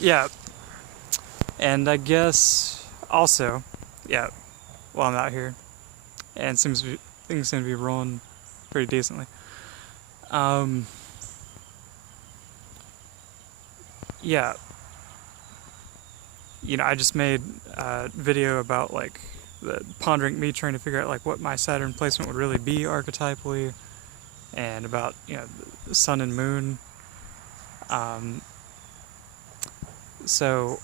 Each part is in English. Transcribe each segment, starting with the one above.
Yeah, and I guess also, yeah, while I'm out here, and things seem to be rolling pretty decently. Um, yeah, I just made a video about like pondering me trying to figure out like what my Saturn placement would really be archetypally, and about the sun and moon. Um, so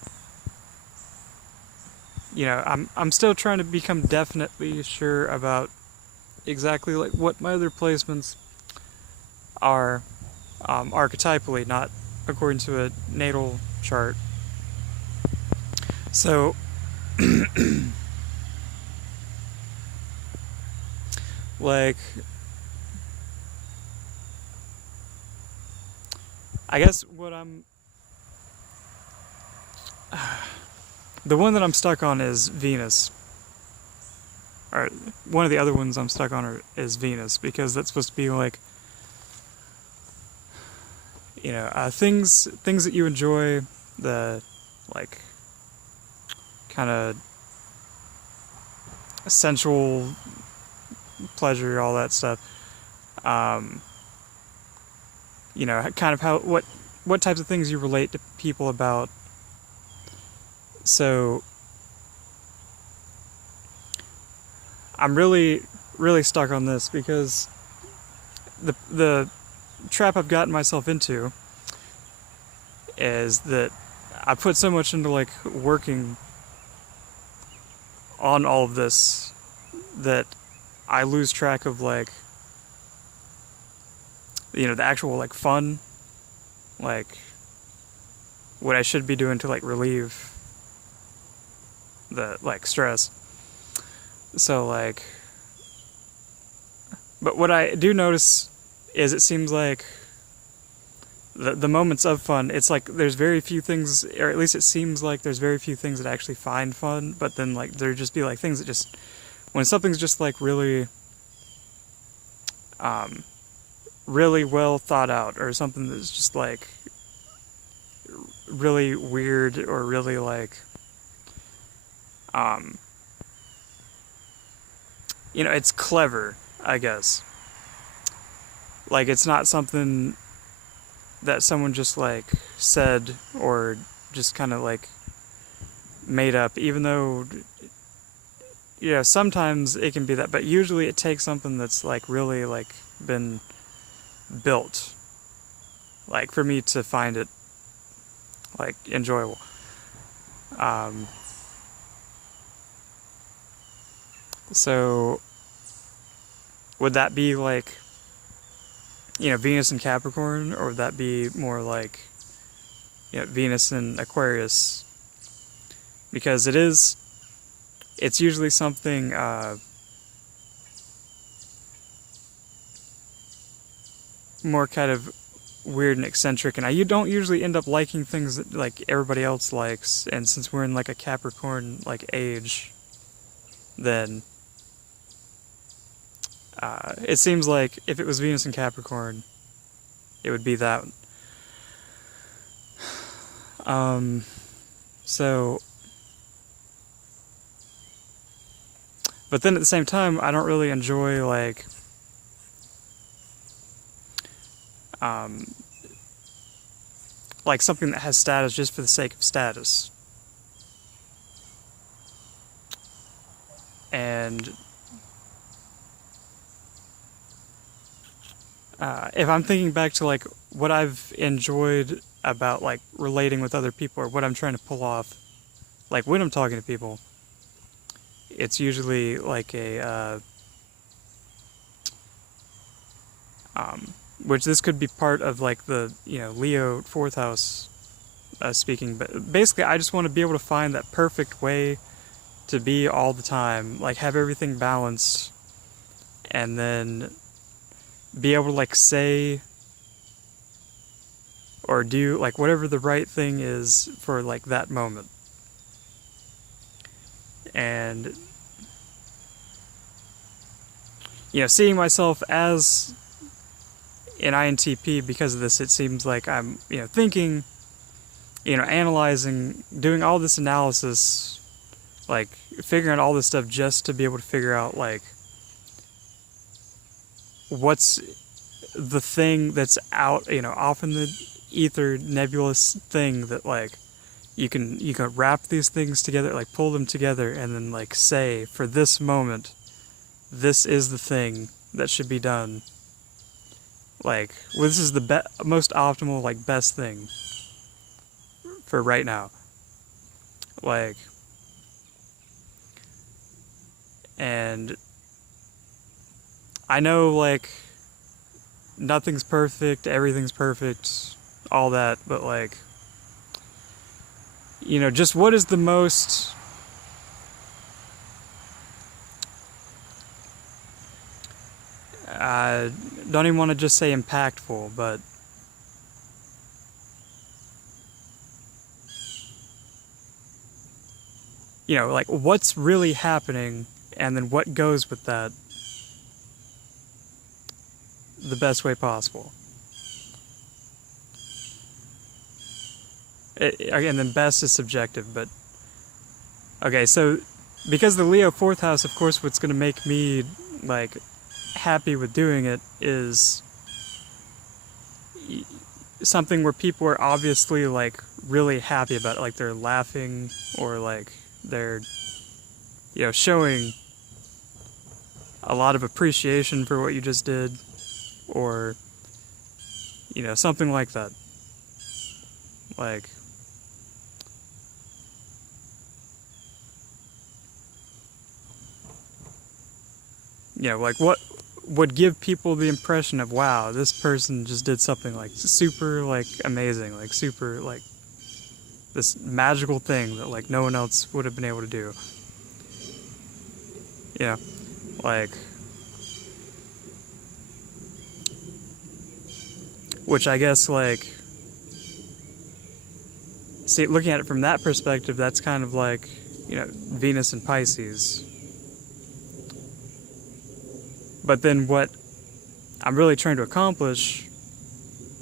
I'm still trying to become definitely sure about exactly like what my other placements are, archetypally, not according to a natal chart. So like I guess what I'm the one that I'm stuck on is Venus. Or one of the other ones I'm stuck on is Venus, because that's supposed to be like things that you enjoy, the like kind of sensual pleasure, all that stuff. Um, kind of what types of things you relate to people about. So I'm really really stuck on this because the trap I've gotten myself into is that I put so much into like working on all of this that I lose track of like the actual like fun, like what I should be doing to like relieve the like stress. So like, but what I do notice is it seems like the moments of fun, it's like there's very few things, or at least it seems like there's very few things that actually find fun, but then like there just be like things that just, when something's just like really really well thought out, or something that's just like really weird, or really like um it's clever, I guess. Like it's not something that someone just like said, or just kind of like made up, even though sometimes it can be that, but usually it takes something that's like really like been built, like for me to find it like enjoyable. um so would that be like Venus and Capricorn, or would that be more like Venus and Aquarius? Because it's usually something more kind of weird and eccentric, and you don't usually end up liking things that like everybody else likes. And since we're in like a Capricorn like age, then it seems like if it was Venus and Capricorn, it would be that. Um, so, but then at the same time, I don't really enjoy um, like something that has status just for the sake of status. And if I'm thinking back to like what I've enjoyed about like relating with other people, or what I'm trying to pull off, like when I'm talking to people, it's usually like which this could be part of like the Leo fourth house speaking, but basically I just want to be able to find that perfect way to be all the time, like have everything balanced, and then be able to like say or do like whatever the right thing is for like that moment. And seeing myself as an INTP, because of this, it seems like I'm thinking analyzing, doing all this analysis, like figuring out all this stuff just to be able to figure out like what's the thing that's out, off in the ether, nebulous thing that like you can wrap these things together, like pull them together, and then like say for this moment, this is the thing that should be done. Like, well, this is the most optimal, like best thing for right now. Like, and I know like nothing's perfect, everything's perfect, all that, but like, just what is the most don't even want to just say impactful, but like what's really happening, and then what goes with that the best way possible. Again, then best is subjective, but okay, so because the Leo 4th house, of course, what's going to make me like happy with doing it is something where people are obviously like really happy about it, like they're laughing, or like they're showing a lot of appreciation for what you just did, or something like that. Like, like what would give people the impression of, wow, this person just did something like super like amazing, like super like this magical thing that like no one else would have been able to do. Like, which I guess like, see, looking at it from that perspective, that's kind of like, Venus and Pisces. But then what I'm really trying to accomplish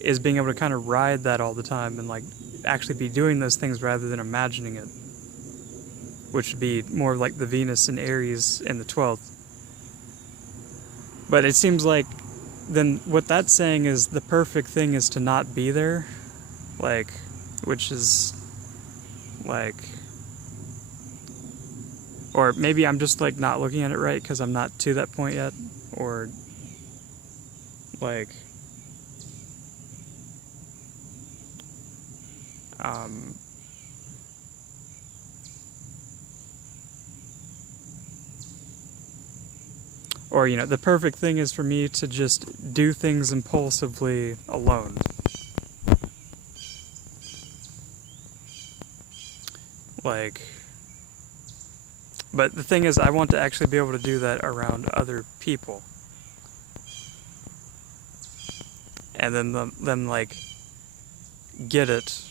is being able to kind of ride that all the time and like actually be doing those things rather than imagining it, which would be more like the Venus and Aries in the 12th. But it seems like then what that's saying is the perfect thing is to not be there, like, which is like, or maybe I'm just like not looking at it right because I'm not to that point yet, or like or the perfect thing is for me to just do things impulsively alone. Like, but the thing is, I want to actually be able to do that around other people, and then them like get it,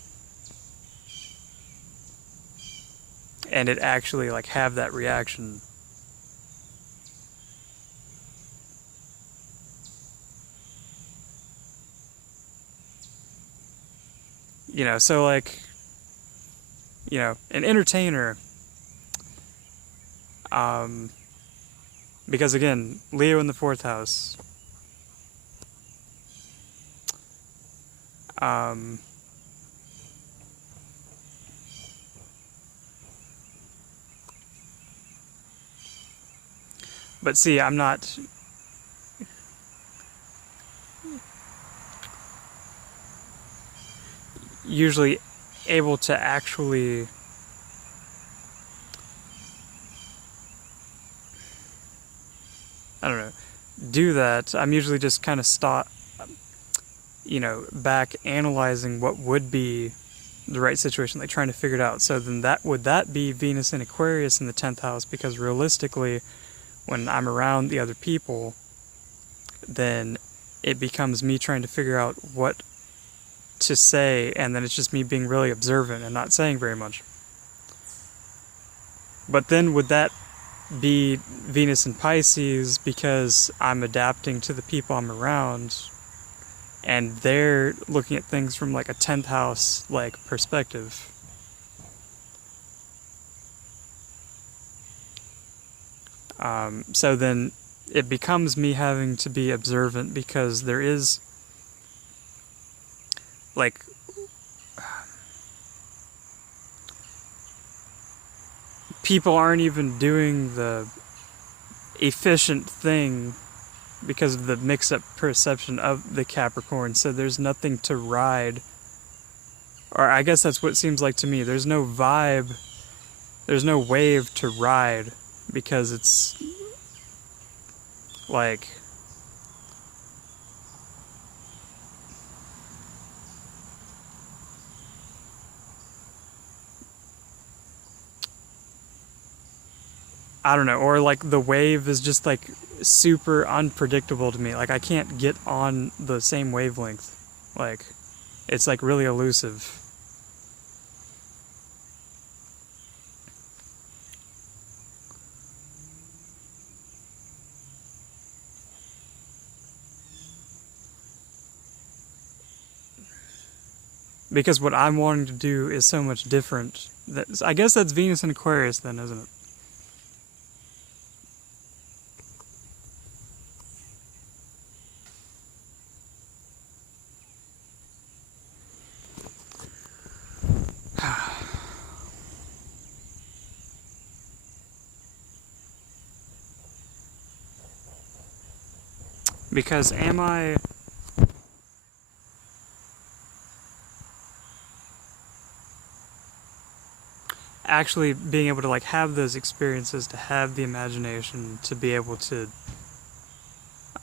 and it actually like have that reaction. So like, an entertainer, because again, Leo in the 4th house, but see, I'm not usually able to actually do that. I'm usually just kind of back analyzing what would be the right situation, like trying to figure it out. So then would that be Venus in Aquarius in the 10th house? Because realistically, when I'm around the other people, then it becomes me trying to figure out what to say, and then it's just me being really observant and not saying very much. But then would that be Venus in Pisces because I'm adapting to the people I'm around, and they're looking at things from like a 10th house like perspective. So then it becomes me having to be observant, because there is like people aren't even doing the efficient thing because of the mixed up perception of the Capricorn. So there's nothing to ride, or I guess that's what it seems like to me. There's no vibe, there's no wave to ride, because it's like I don't know, or like the wave is just like super unpredictable to me. Like I can't get on the same wavelength. Like it's like really elusive. Because what I'm wanting to do is so much different. I guess that's Venus and Aquarius then, isn't it? Because am I actually being able to like have those experiences, to have the imagination, to be able to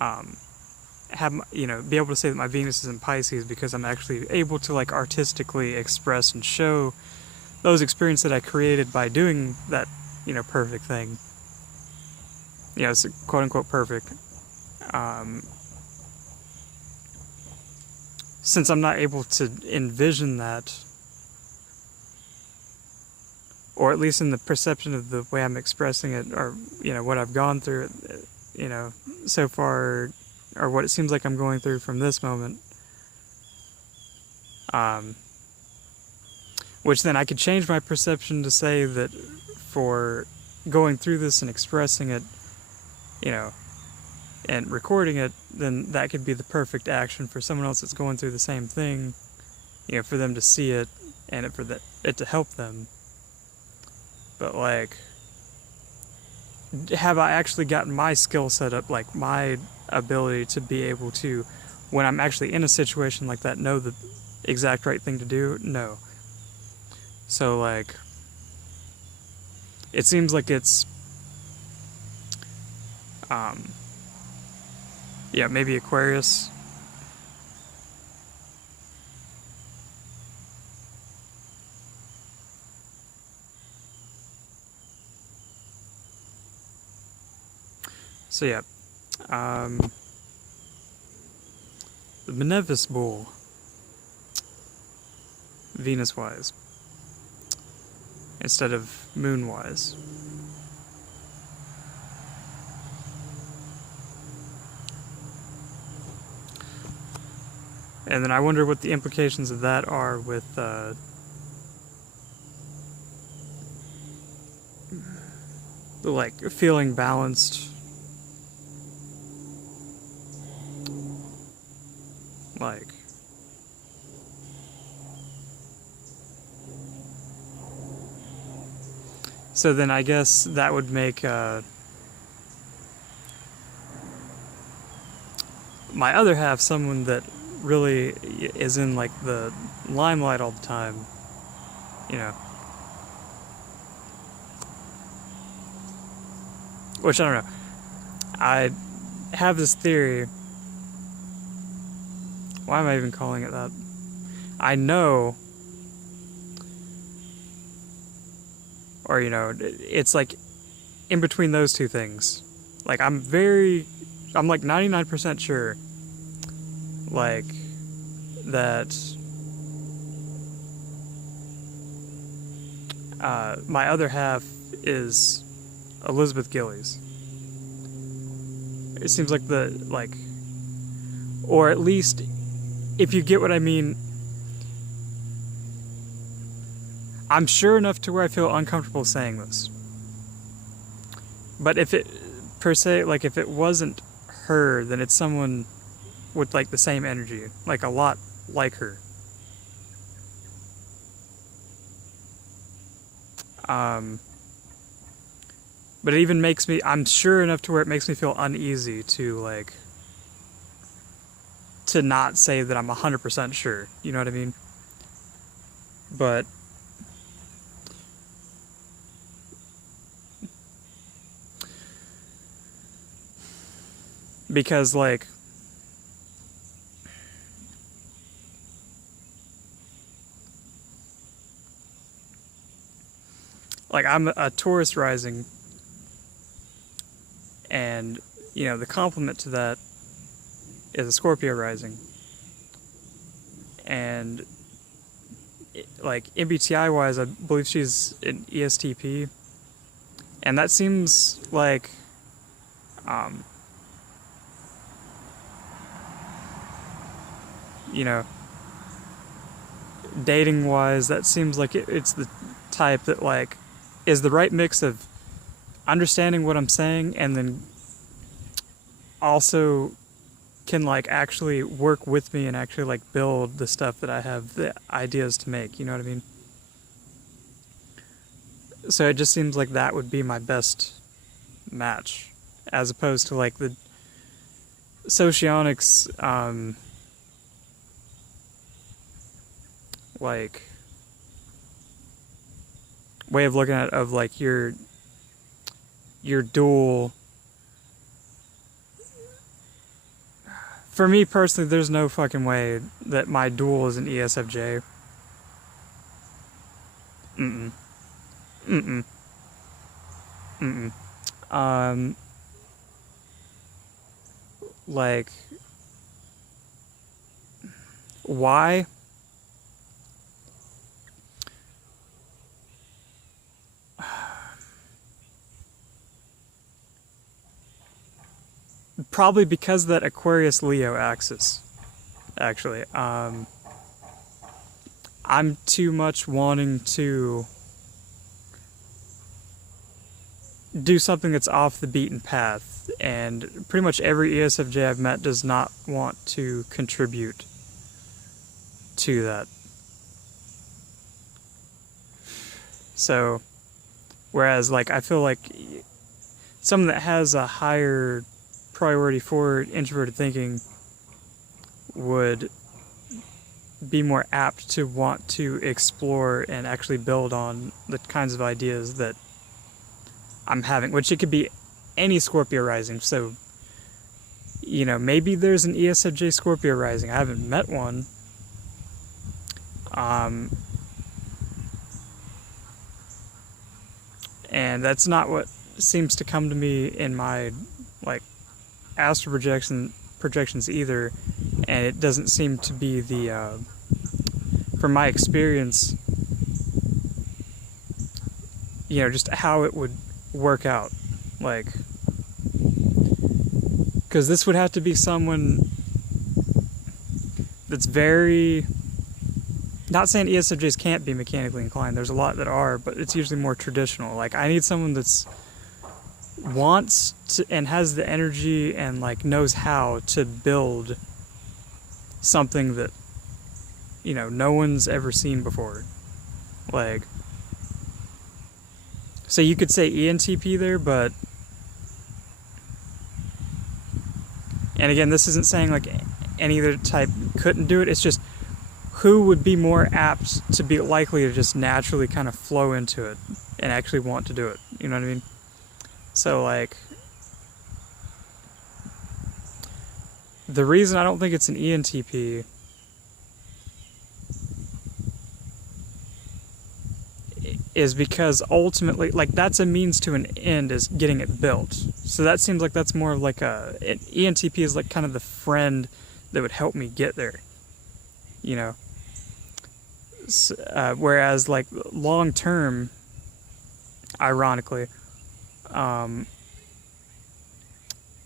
have, you know, be able to say that my Venus is in Pisces, because I'm actually able to like artistically express and show those experiences that I created by doing that, you know, perfect thing. You know, it's quote unquote perfect. Since I'm not able to envision that, or at least in the perception of the way I'm expressing it, or, you know, what I've gone through, you know, so far, or what it seems like I'm going through from this moment, which then I could change my perception to say that for going through this and expressing it, you know, and recording it, then that could be the perfect action for someone else that's going through the same thing, you know, for them to see it and for it to help them. But like, have I actually gotten my skill set up, like my ability to be able to, when I'm actually in a situation like that, know the exact right thing to do? No. So like, it seems like it's yeah, maybe Aquarius. So yeah, the Benevis Bull, Venus-wise, instead of moon-wise. And then I wonder what the implications of that are with like feeling balanced. Like, so then I guess that would make my other half someone that really is in like the limelight all the time, you know. Which I don't know. I have this theory. Why am I even calling it that? I know, or you know, it's like in between those two things. Like I'm like 99% sure, like, that my other half is Elizabeth Gillies. It seems like or at least if you get what I mean, I'm sure enough to where I feel uncomfortable saying this. But if it, per se, like if it wasn't her, then it's someone with like the same energy, like a lot like her. But it even makes me, I'm sure enough to where it makes me feel uneasy to like, to not say that I'm 100% sure, you know what I mean? But because like I'm a Taurus rising, and you know the complement to that is a Scorpio rising, and like MBTI wise I believe she's an ESTP, and that seems like you know, dating wise, that seems like it's the type that like is the right mix of understanding what I'm saying and then also can like actually work with me and actually like build the stuff that I have the ideas to make, you know what I mean? So it just seems like that would be my best match, as opposed to like the socionics like way of looking at it, of like your dual. For me personally, there's no fucking way that my dual is an ESFJ. Mm-mm. Mm-mm. Mm-mm. Like, why? Probably because of that Aquarius Leo axis, actually. I'm too much wanting to do something that's off the beaten path, and pretty much every ESFJ I've met does not want to contribute to that. So, whereas like I feel like someone that has a higher priority for introverted thinking would be more apt to want to explore and actually build on the kinds of ideas that I'm having, which it could be any Scorpio rising. So, you know, maybe there's an ESFJ Scorpio rising. I haven't met one. And that's not what seems to come to me in my like astral projections either, and it doesn't seem to be the from my experience, you know, just how it would work out, like, because this would have to be someone that's very, not saying ESFJs can't be mechanically inclined, there's a lot that are, but it's usually more traditional. Like, I need someone that's wants to and has the energy and like knows how to build something that, you know, no one's ever seen before. Like, so you could say ENTP there, but, and again, this isn't saying like any other type couldn't do it, it's just who would be more apt to be likely to just naturally kind of flow into it and actually want to do it, you know what I mean? So like, the reason I don't think it's an ENTP is because ultimately, like, that's a means to an end, is getting it built. So that seems like that's more like an ENTP is like kind of the friend that would help me get there, you know? Whereas like long term, ironically,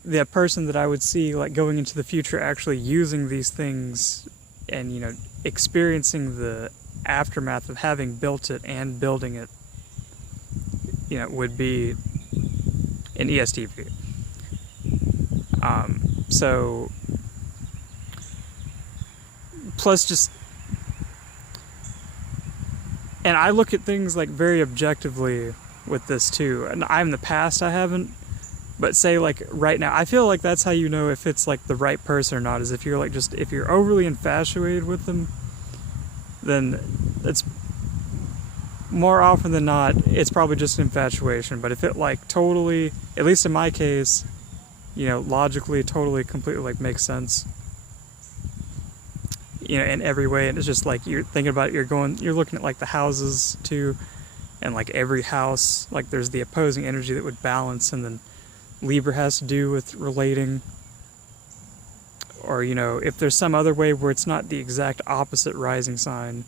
the person that I would see like going into the future actually using these things and experiencing the aftermath of having built it and building it, would be an ESTP. So plus just, and I look at things like very objectively with this too, and in the past I haven't, but say like right now, I feel like that's how you know if it's like the right person or not, is if you're like if you're overly infatuated with them, then it's more often than not, it's probably just infatuation. But if it like totally, at least in my case, logically, totally, completely like makes sense, in every way, and it's just like you're thinking about it, you're looking at like the houses too, and like every house, like there's the opposing energy that would balance, and then Libra has to do with relating, or if there's some other way where it's not the exact opposite rising sign,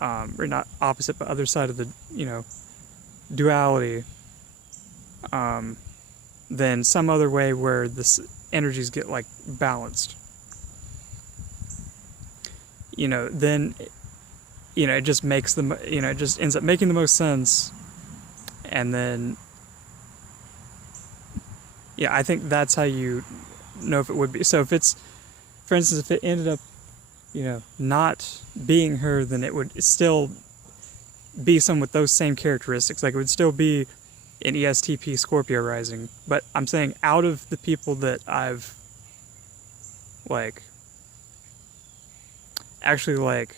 or not opposite but other side of the duality, then some other way where this energies get like balanced, then it just makes them, it just ends up making the most sense. And then I think that's how you know if it would be. So if it's, for instance, if it ended up not being her, then it would still be someone with those same characteristics. Like it would still be an ESTP Scorpio rising. But I'm saying out of the people that I've like actually like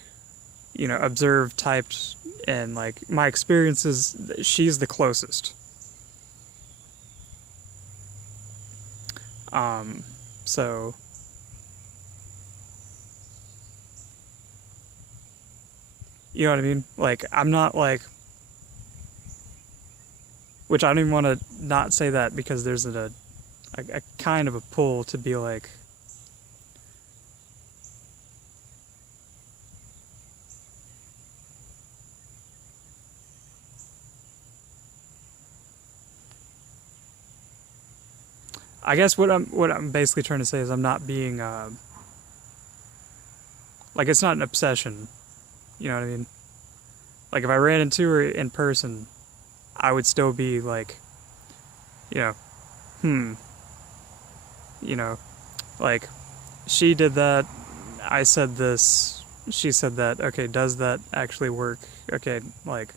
observed, typed, and like my experiences, she's the closest. So you know what I mean? Like I'm not like, which I don't even want to not say that, because there's a kind of a pull to be like, I guess what I'm basically trying to say is I'm not being like, it's not an obsession. You know what I mean? Like if I ran into her in person, I would still be like, like she did that, I said this, she said that. Okay, does that actually work? Okay, like,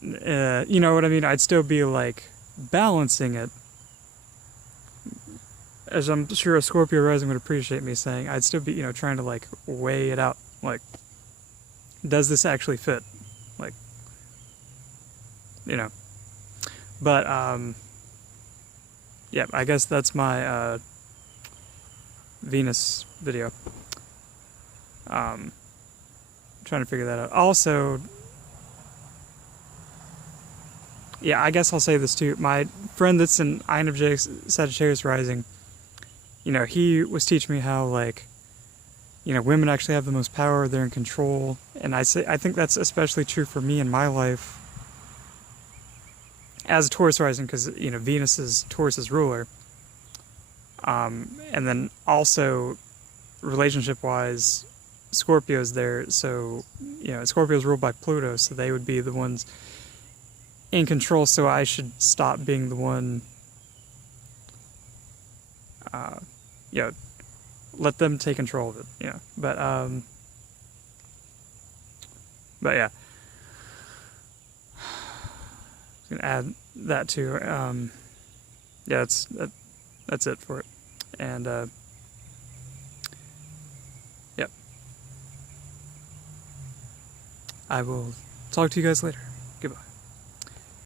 you know what I mean? I'd still be like balancing it, as I'm sure a Scorpio rising would appreciate me saying. I'd still be, trying to like weigh it out. Like, does this actually fit? Like, but yeah, I guess that's my Venus video. Trying to figure that out. Also, yeah, I guess I'll say this too. My friend that's an INFJ Sagittarius rising, he was teaching me how, like, women actually have the most power, they're in control. And I think that's especially true for me in my life as a Taurus rising, because, Venus is Taurus's ruler. And then also, relationship-wise, Scorpio's there, so, Scorpio's ruled by Pluto, so they would be the ones in control, so I should stop being the one, let them take control of it, but yeah. I'm gonna add that too. Yeah, that's it for it. And yep. I will talk to you guys later. Goodbye.